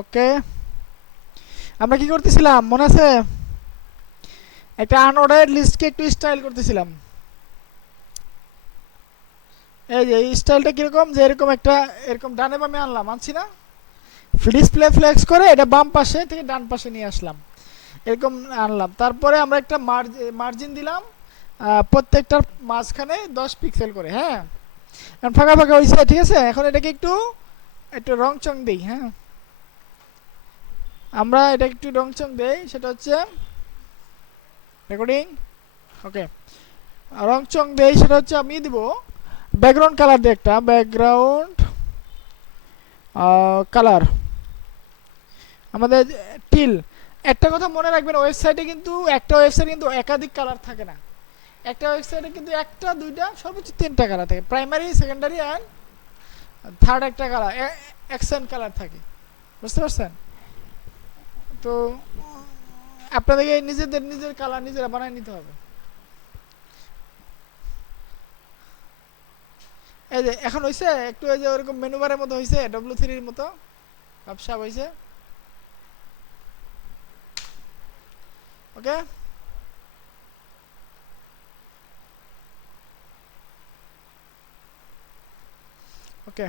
ওকে, আমরা কি করতেছিলাম মনে আছে? একটা আনঅর্ডার্ড লিস্টকে একটু স্টাইল করতেছিলাম। এই যে এই স্টাইলটা কিরকম, যে এরকম একটা এরকম ডানে বামে আনলাম, আনছি না? ডিসপ্লে ফ্লেক্স করে এটা বাম পাশে থেকে ডান পাশে নিয়ে আসলাম, এরকম আনলাম। তারপরে আমরা একটা মার্জিন দিলাম, প্রত্যেকটার মাঝখানে 10 পিক্সেল করে। হ্যাঁ, এখন ফাঁকা ফাঁকা হয়েছে, ঠিক আছে। এখন এটাকে একটু একটু রং চং দিই। হ্যাঁ, আমরা এটা একটু রং চং দেই, সেটা হচ্ছে রেকর্ডিং। ওকে, রং চং দেই, সেটা হচ্ছে আমি দিব ব্যাকগ্রাউন্ড কালার দিই, একটা ব্যাকগ্রাউন্ড কালার আমাদের টিল। একটা কথা মনে রাখবেন, ওয়েবসাইটে কিন্তু একটা ওয়েবসাইটে কিন্তু একাধিক কালার থাকে না। একটা ওয়েবসাইটে কিন্তু একটা দুইটা সর্বোচ্চ তিনটা কালার থাকে, প্রাইমারি সেকেন্ডারি অ্যান্ড থার্ড একটা কালার, অ্যাকসেন্ট কালার থাকে। বুঝতে পারছেন? তো আপনাদেরকে নিজেদের নিজের কালার নিজেরা বানিয়ে নিতে হবে। এই যে এখন হইছে একটু, এই যে ওরকম মেনু বারের মতো হইছে, W3 এর মতো ব্যবসা হইছে। ওকে, ওকে,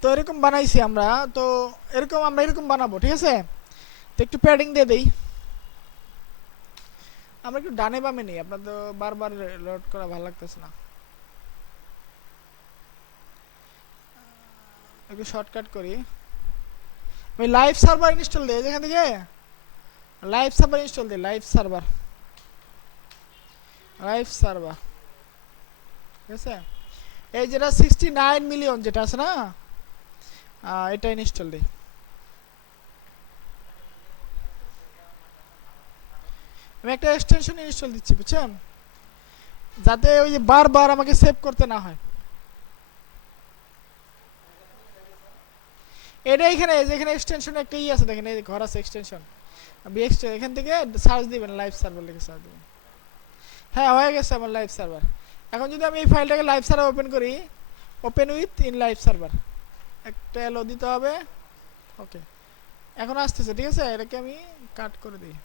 তো এরকম বানাইছি আমরা। তো এরকম আমরা এরকম বানাবো, ঠিক আছে। তো একটু প্যাডিং দিয়ে দেই। আমরা একটু ডানে বামে নেই, আপনার তো বারবার লোড করা ভালো লাগতেছে না, একটু শর্টকাট করি। আমি লাইভ সার্ভার ইনস্টল দিই যেখান থেকে, লাইভ সার্ভার ইনস্টল দিই, লাইভ সার্ভার, লাইভ সার্ভার, ঠিক আছে। এই যেটা 69 মিলিয়ন যেটা আছে না, এটা ইনস্টল দিই। আমি একটা এক্সটেনশন ইনস্টল দিচ্ছি, বুঝছেন, যাতে ওই যে বারবার আমাকে সেভ করতে না হয়। এটা এখানে যেখানে এক্সটেনশন একটা ই আছে দেখেন, এই যে ঘর আছে এক্সটেনশন, এখান থেকে সার্চ দিবেন, লাইভ সার্ভার লিখে সার্চ দিবেন। হ্যাঁ, হয়ে গেছে আমার লাইভ সার্ভার। এখন যদি আমি এই ফাইলটাকে লাইভ সার্ভার ওপেন করি, open with in live server, একটা এলো দিতে হবে। ওকে, এখন আসতেছে, ঠিক আছে। এটাকে আমি কাট করে দিই,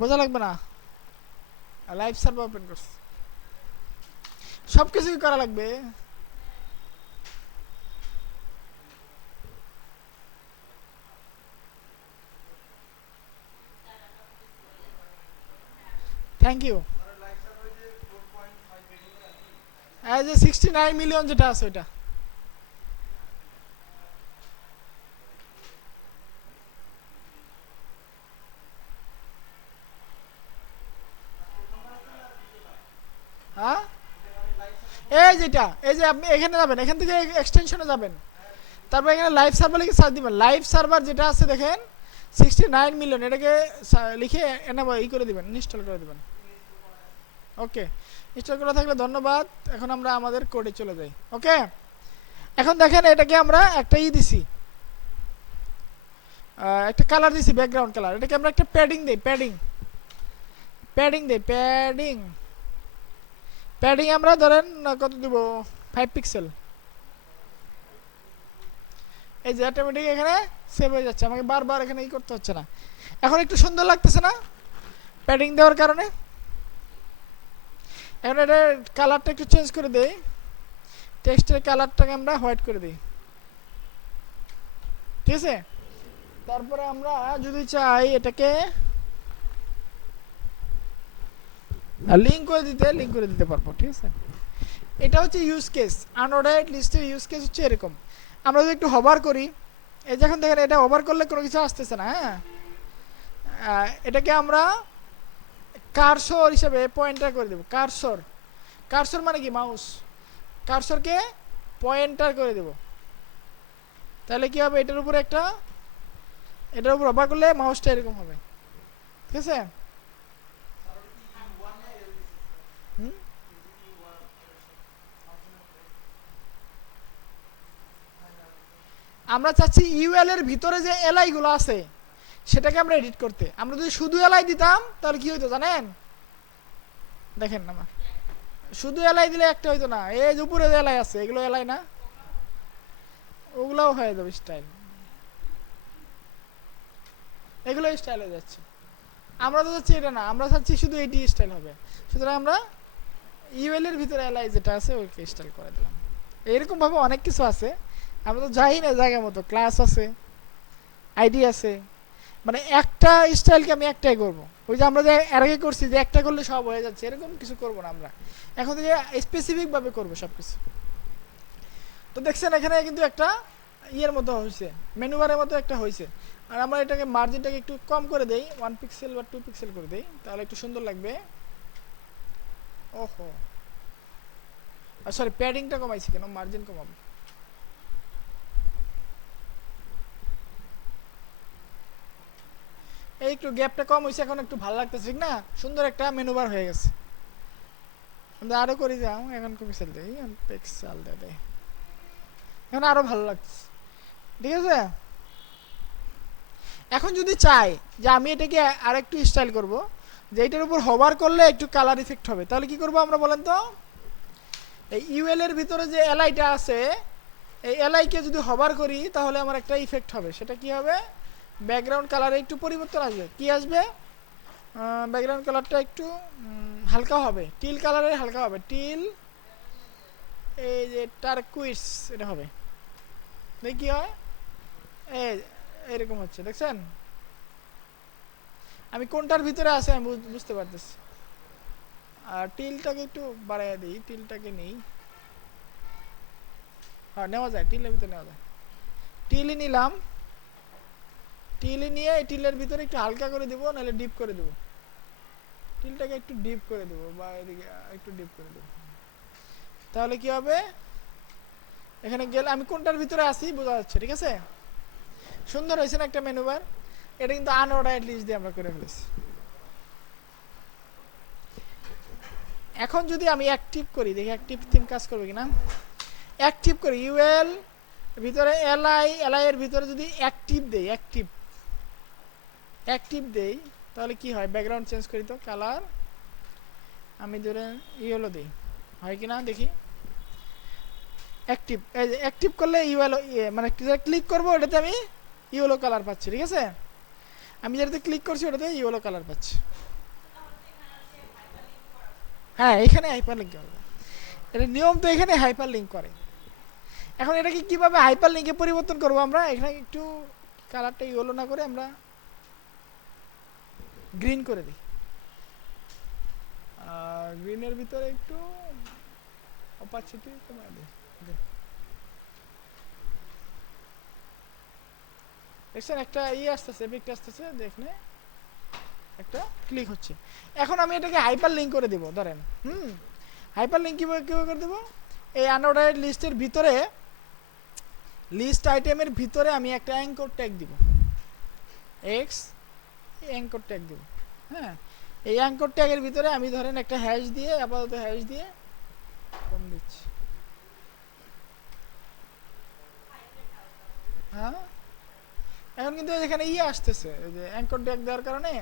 বোঝা লাগবে না। লাইভ সার্ভার ওপেন করছি, সব কিছুই করা লাগবে। Thank you. এই যে 69 মিলিয়ন যেটা আছে ওইটা। হ্যাঁ, এই যেটা, এই যে আপনি এখানে যাবেন, এখান থেকে এক্সটেনশনে যাবেন, তারপর এখানে লাইভ সার্ভার লিখে সার্চ দিবেন। লাইভ সার্ভার যেটা আছে দেখেন 69 মিলিয়ন, এটাকে লিখে এনে ই করে দিবেন, ইনস্টল করে দিবেন। ওকে, ইনস্টল করা থাকলে ধন্যবাদ। এখন আমরা আমাদের কোডে চলে যাই। ওকে, এখন দেখেন এটাকে আমরা একটা দিছি, একটা কালার দিছি, ব্যাকগ্রাউন্ড কালার। এটাকে আমরা একটা প্যাডিং দেই, প্যাডিং, প্যাডিং দেই, প্যাডিং, প্যাডিং আমরা ধরেন কত দিব, 5 পিক্সেল। এই যে অটোমেটিক এখানে সেভ হয়ে যাচ্ছে, আমাকে বারবার এখানে করতে হচ্ছে না। এখন একটু সুন্দর লাগতেছে না প্যাডিং দেওয়ার কারণে? এখন এটা কালারটা একটু চেঞ্জ করে দেই, টেক্সটের কালারটাকে আমরা হোয়াইট করে দিই, ঠিক আছে। তারপরে আমরা যদি চাই এটাকে লিঙ্ক করে দিতে পারবো, ঠিক আছে। এটা হচ্ছে ইউজ কেস, আনঅর্ডার্ড লিস্টের ইউজ কেস হচ্ছে এরকম। আমরা যদি একটু হভার করি, এই যখন দেখেন এটা হভার করলে কোনো কিছু আসতেছে না। হ্যাঁ, এটাকে আমরা কার্সর হিসেবে পয়েন্টার করে দেব। কার্সর, কার্সর মানে কি মাউস, কার্সরকে পয়েন্টার করে দেব। তাহলে কি হবে, এটার উপর একটা, এটার উপর হভার করলে মাউসটা এরকম হবে, ঠিক আছে। আমরা চাচ্ছি ইউএল এর ভিতরে যে এলআই গুলো আছে সেটাকে আমরা এডিট করতে। আমরা যদি শুধু এলআই দিতাম তাহলে কি হইতো জানেন? দেখেন আমার শুধু এলআই দিলে একটা হইতো না, এই যে উপরে যে এলআই আছে এগুলো এলআই না, ওগুলাও হয়ে যাবে স্টাইল, এগুলো স্টাইল হয়ে যাচ্ছে। আমরা তো চাচ্ছি এটা না, আমরা চাচ্ছি শুধু এটি স্টাইল হবে। সুতরাং আমরা ইউএল এর ভিতরে এলআই যেটা আছে ওইকে স্টাইল করে দিলাম। এরকম ভাবে অনেক কিছু আছে, আমরা তো যাই না জায়গা মতো। ক্লাস আছে, আইডি আছে, মানে একটা স্টাইলকে আমি একটাই করব। ওই যে আমরা যে এর আগে করছি যে একটা করলে সব হয়ে যাচ্ছে, এরকম কিছু করব না আমরা। এখন থেকে স্পেসিফিক ভাবে করব সবকিছু। তো দেখছেন এখানে কিন্তু একটা ইয়ের মতো হয়েছে, মেনু বারের মতো একটা হয়েছে। আর আমরা এটাকে মার্জিনটাকে একটু কম করে দেই, 1 পিক্সেল বা 2 পিক্সেল করে দেই, তাহলে একটু সুন্দর লাগবে। ওহো, সরি, প্যাডিংটা কমাইছি কেন, মার্জিন কমাবো। এই একটু গ্যাপটা কম হয়েছে, এখন একটু ভালো লাগতেছে, ঠিক না? সুন্দর একটা মেনু বার হয়ে গেছে। আমরা আরো করি যাও, এখন পিক্সেল দেই, পিক্সেল দেই, এখন আরো ভালো লাগছে, ঠিক আছে? এখন যদি চাই যে আমি এটাকে আর একটু স্টাইল করব, যে এটার উপর হোভার করলে একটু কালার ইফেক্ট হবে, তাহলে কি করব আমরা বলেন তো? এই ইউএল এর ভিতরে যে এলআইটা আছে, এই এলআই কে যদি হোভার করি তাহলে আমার একটা ইফেক্ট হবে। সেটা কি হবে? ব্যাকগ্রাউন্ড কালারে একটু পরিবর্তন আসবে। কি আসবে? ব্যাকগ্রাউন্ড কালারটা একটু হালকা হবে, টিল কালারের হালকা হবে, টিল, এই যে টারকুইস এটা হবে। দেখি কি হয়, এই এরকম হচ্ছে, দেখছেন? আমি কোনটার ভিতরে আছে আমি বুঝতে পারতেছি। আর টিলটাকে একটু বাড়াইয়া দিই, টিলটাকে নেই, হ্যাঁ নেওয়া যায়, টিলের ভিতরে নেওয়া যায়। টিলই নিলাম, টিলই নিয়ে এই টিলের ভিতরে একটু হালকা করে দেবো, নাহলে ডিপ করে দেবো। টিলটাকে একটু ডিপ করে দেবো, বা এদিকে একটু ডিপ করে দেবো, তাহলে কি হবে? এখানে গেলে আমি কোনটার ভিতরে আছি বোঝা যাচ্ছে, ঠিক আছে? সুন্দর হয়েছে না একটা মেনু বার? এটা কিন্তু আনঅর্ডার্ড লিস্ট দিয়ে আমরা করে ফেলেছি। এখন যদি আমি অ্যাক্টিভ করি, দেখি অ্যাক্টিভ থিম কাজ করবে কিনা। অ্যাক্টিভ করি, ইউএল ভিতরে এলআই, এলআই এর ভিতরে যদি অ্যাক্টিভ দেই, অ্যাক্টিভ অ্যাক্টিভ দেই, তাহলে কি হয়? ব্যাকগ্রাউন্ড চেঞ্জ করি তো, কালার আমি ধরে ইয়েলো দিই, হয় কিনা দেখি। অ্যাক্টিভ, এই যে অ্যাক্টিভ করলে ইয়েলো, মানে ক্লিক করবো ওটাতে আমি ইয়েলো কালার পাচ্ছি, ঠিক আছে? আমি যেটাতে ক্লিক করছি ওটাতে ইয়েলো কালার পাচ্ছি। হ্যাঁ, এখানে হাইপার লিঙ্ক করবে, এটা নিয়ম তো, এখানে হাইপার লিঙ্ক করে। এখন এটাকে কিভাবে হাইপার লিঙ্কে পরিবর্তন করবো আমরা? এখানে একটু কালারটা ইয়েলো না করে আমরা গ্রিন করে দিই, আর গ্রিনের ভিতরে একটু অপাসিটি কমাই দিই। দেখছেন একটা আসতেছে, এফেক্ট আসতেছে, দেখনে একটা ক্লিক হচ্ছে। এখন আমি এটাকে হাইপার লিঙ্ক করে দেব, ধরেন হাইপার লিঙ্ক কিভাবে করে দেব? এই আনঅর্ডার্ড লিস্টের ভিতরে, লিস্ট আইটেমের ভিতরে আমি একটা অ্যাঙ্কর ট্যাগ দিব, এক্স অ্যাঙ্কর ট্যাগ দিব। হ্যাঁ, এই অ্যাঙ্কর ট্যাগের ভিতরে আমি ধরেন একটা হ্যাশ দিয়ে, আপাতত হ্যাশ দিয়ে কম দিচ্ছি। হ্যাঁ, এখন কিন্তু এখানে আসতেছে, এই যে অ্যাঙ্কর ট্যাগ দেওয়ার কারণে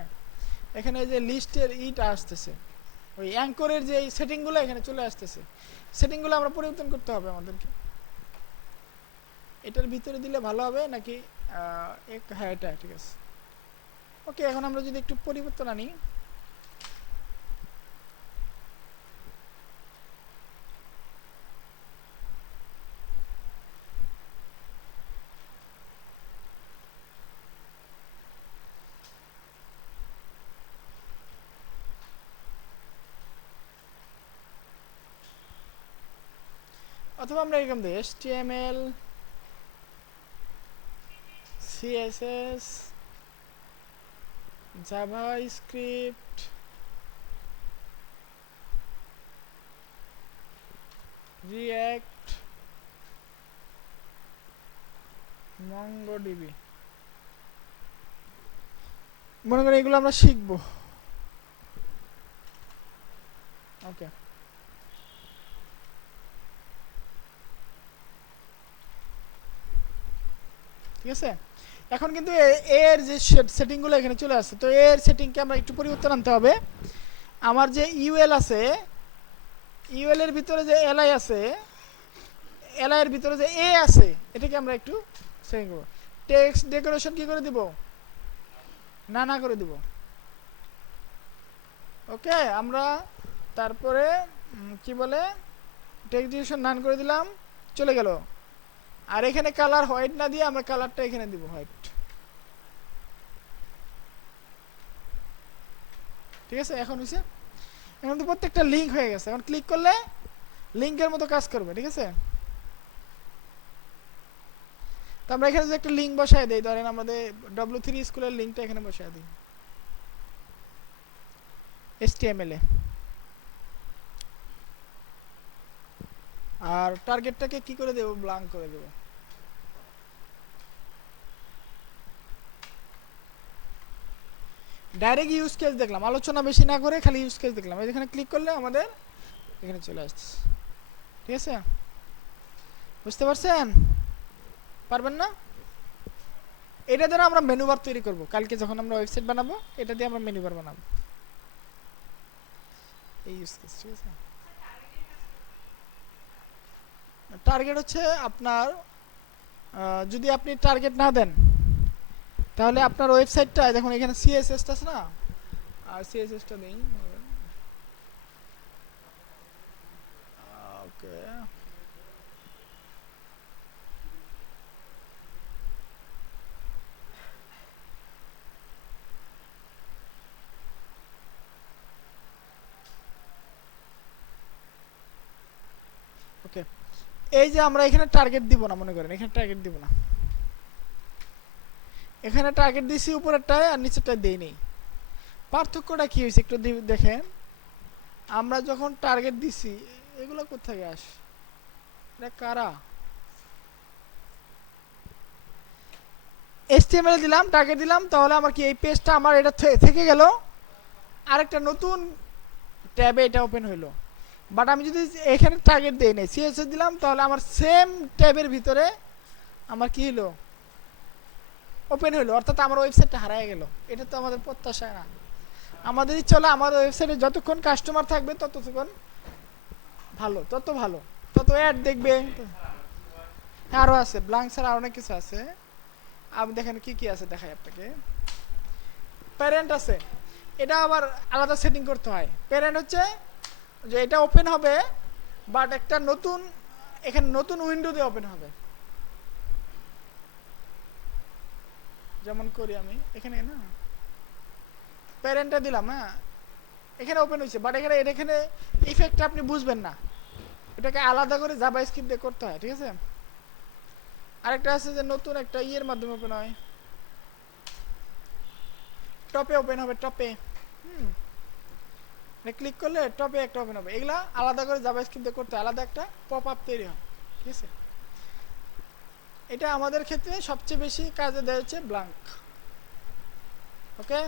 এখানে যে লিস্টের ইটা আসতেছে, ওই অ্যাঙ্করের যে সেটিংগুলো এখানে চলে আসতেছে। সেটিংগুলো আমরা পরিবর্তন করতে হবে আমাদেরকে। এটার ভিতরে দিলে ভালো হবে নাকি? হ্যাঁ, এটা ঠিক আছে। ওকে, এখন আমরা যদি একটু পরিবর্তন আনি, অথবা আমরা এরকম দিই HTML CSS JavaScript React MongoDB, মনে করি এগুলো আমরা শিখবো। ওকে, ঠিক আছে? এখন কিন্তু এর যে সেটিংগুলো এখানে চলে আসছে, তো এর সেটিংকে আমরা একটু পরিবর্তন আনতে হবে। আমার যে ইউএল আছে, ইউএল এর ভিতরে যে এলআই আছে, এলআই এর ভিতরে যে এ আছে এটাকে আমরা একটু সেটিং করব। টেক্সট ডেকোরেশন কি করে দিব, না করে দিব। ওকে, আমরা তারপরে কি বলে টেক্সট ডেকোরেশন নান করে দিলাম, চলে গেল। আর এখানে কালার হোয়াইট না দিয়ে আমরা কালারটা এখানে দিব হোয়াইট। ঠিক আছে, এখন হইছে, এখন তো প্রত্যেকটা লিংক হয়ে গেছে। এখন ক্লিক করলে লিংকের মতো কাজ করবে। ঠিক আছে, তো আমরা এখানে যে একটা লিংক বসায় দেই, ধরেন আমাদের W3 স্কুলের লিংকটা এখানে বসায় দিই HTML এ। আর টার্গেটটাকে কি করে দেব, ব্ল্যাঙ্ক করে দেব। ডাইরেক্ট ইউজ কেস দেখলাম, আলোচনা বেশি না করে খালি ইউজ কেস দেখলাম। এখানে ক্লিক করলে আমাদের এখানে চলে আসছে। ঠিক আছে, বুঝতে পারছেন? পারবেন না? এটা দ্বারা আমরা মেনু বার তৈরি করব কালকে যখন আমরা ওয়েবসাইট বানাবো, এটা দিয়ে আমরা মেনু বার বানাবো। এই ইউজ কেস। ঠিক আছে, টার্গেট হচ্ছে আপনার যদি আপনি টার্গেট না দেন তাহলে আপনার ওয়েবসাইটটা দেখুন এখানে সিএসএসটা আছে না, আর সিএসএসটা নেই। ওকে, ওকে, এই যে আমরা এখানে টার্গেট দিব না, মনে করেন এখানে টার্গেট দিব না, এখানে টার্গেট দিছি উপরেরটায় আর নিচেরটায় দেই নেই। পার্থক্যটা কি হয়েছে একটু দেখেন। আমরা যখন টার্গেট দিছি, এগুলো কোথায় আসে, এটা কারা? HTML দিলাম, টার্গেট দিলাম, তাহলে আমার কি এই পেজটা আমার এটা থেকে গেল, আরেকটা নতুন ট্যাবে এটা ওপেন হইলো। বাট আমি যদি এখানে টার্গেট দেই নাই, সিএসএস দিলাম, তাহলে আমার সেম ট্যাবের ভিতরে আমার কি হলো, ওপেন হলো, অর্থাৎ আমার ওয়েবসাইটটা হারিয়ে গেল। এটা তো আমাদের প্রত্যাশা না। আমাদের ইচ্ছা হলো আমাদের ওয়েবসাইটে যতক্ষণ কাস্টমার থাকবে ততক্ষণ ভালো, তত ভালো, তত অ্যাড দেখবে। আরও আছে ব্ল্যাঙ্ক ছাড়া আরও অনেক কিছু আছে। আপনি দেখেন কি কি আছে, দেখাই আপনাকে। প্যারেন্ট আছে, এটা আবার আলাদা সেটিং করতে হয়। প্যারেন্ট হচ্ছে যে এটা ওপেন হবে, বাট একটা নতুন, এখানে নতুন উইন্ডো দিয়ে ওপেন হবে। যেমন করি আমি এখানে না, প্যারেন্টটা দিলাম, হ্যাঁ এখানে ওপেন হয়েছে, বাট এখানে ইফেক্টটা আপনি বুঝবেন না, এটাকে আলাদা করে জাভাস্ক্রিপ্ট দিয়ে করতে হয়। ঠিক আছে, আরেকটা আছে যে নতুন একটা ইয়ের মাধ্যমে ওপেন হয়, টপে ওপেন হবে, টপে ক্লিক করলে টপে একটা ওপেন হবে। এগুলা আলাদা করে জাভাস্ক্রিপ্ট দিয়ে করতে হয়, আলাদা একটা পপ আপ তৈরি হয়। ঠিক আছে, এটা আমাদের ক্ষেত্রে সবচেয়ে বেশি কাজে দেয় হচ্ছে ব্ল্যাঙ্ক। ওকে,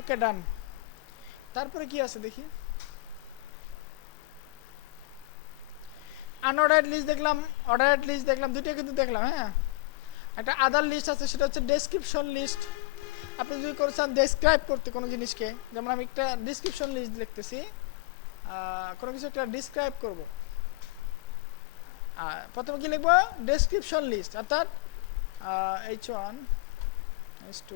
ওকে ডান। তারপরে কি আছে দেখি, আনঅর্ডার্ড লিস্ট দেখলাম, অর্ডার্ড লিস্ট দেখলাম, দুইটা কিন্তু দেখলাম। হ্যাঁ, একটা আদার লিস্ট আছে, সেটা হচ্ছে ডেসক্রিপশন লিস্ট। আপনি যদি করে চান ডেসক্রাইব করতে কোনো জিনিসকে, যেমন আমি একটা ডিসক্রিপশন লিস্ট লিখতেছি, কোনো কিছু একটা ডিসক্রাইব করব, প্রথমে কি লিখবো, ডেসক্রিপশন লিস্ট, অর্থাৎ H1 H2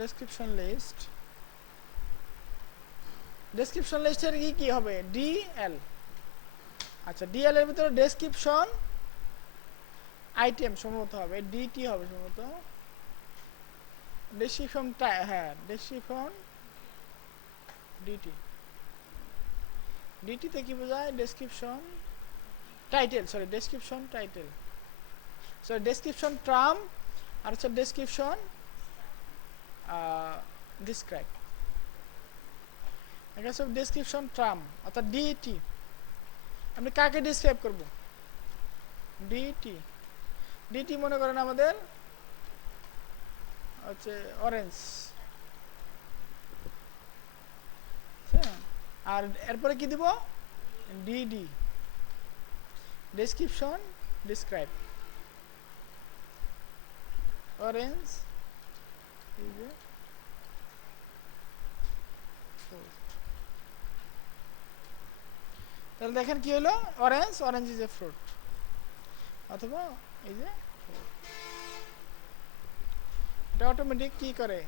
description list. Description লিস্টের কি হবে, ডিএল। আচ্ছা, ডিএল এর ভিতরে ডেসক্রিপশন আইটেম সম্ভবত হবে, ডিটি হবে সম্ভবত, ডেসক্রিপশন, হ্যাঁ ডেসক্রিপশন ডিটি। ডিটিতে কি বোঝায়, description title, sorry description title, sorry description term, আর হচ্ছে ডেসক্রিপশন ডিসক্রাইব। এটা সব ডেসক্রিপশন ট্রাম, অর্থাৎ ডিটি। আমি কাকে ডিসক্রাইব করব, ডিটি। ডিটি মনে করেন আমাদের হচ্ছে অরেঞ্জ, আর এরপরে কি দিব, DD, description describe orange is a fruit. তাহলে দেখেন কি হলো, অরেঞ্জ ইজ এ ফ্রুট, অথবা এই যে এটা অটোমেটিক কি করে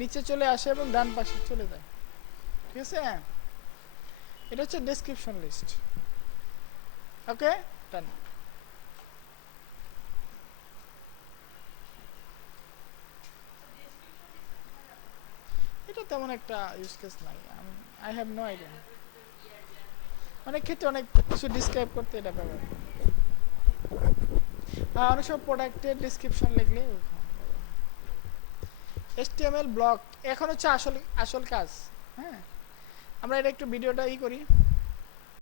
নিচে চলে আসে এবং ডান পাশে চলে যায়। ঠিক আছে, এটা হচ্ছে ডেসক্রিপশন লিস্ট। ওকে, ডান। এটা তেমন একটা ইউজ কেস নাই, আই হ্যাভ নো আইডিয়া। অনেক ক্ষেত্রে অনেক কিছু ডিসক্রাইব করতে এটা ব্যবহার করে। অনেক সময় প্রোডাক্টের ডিসক্রিপশন লিখলে HTML ব্লক এখন হচ্ছে আসল আসল কাজ। হ্যাঁ, আমরা এটা একটু ভিডিওটা করি।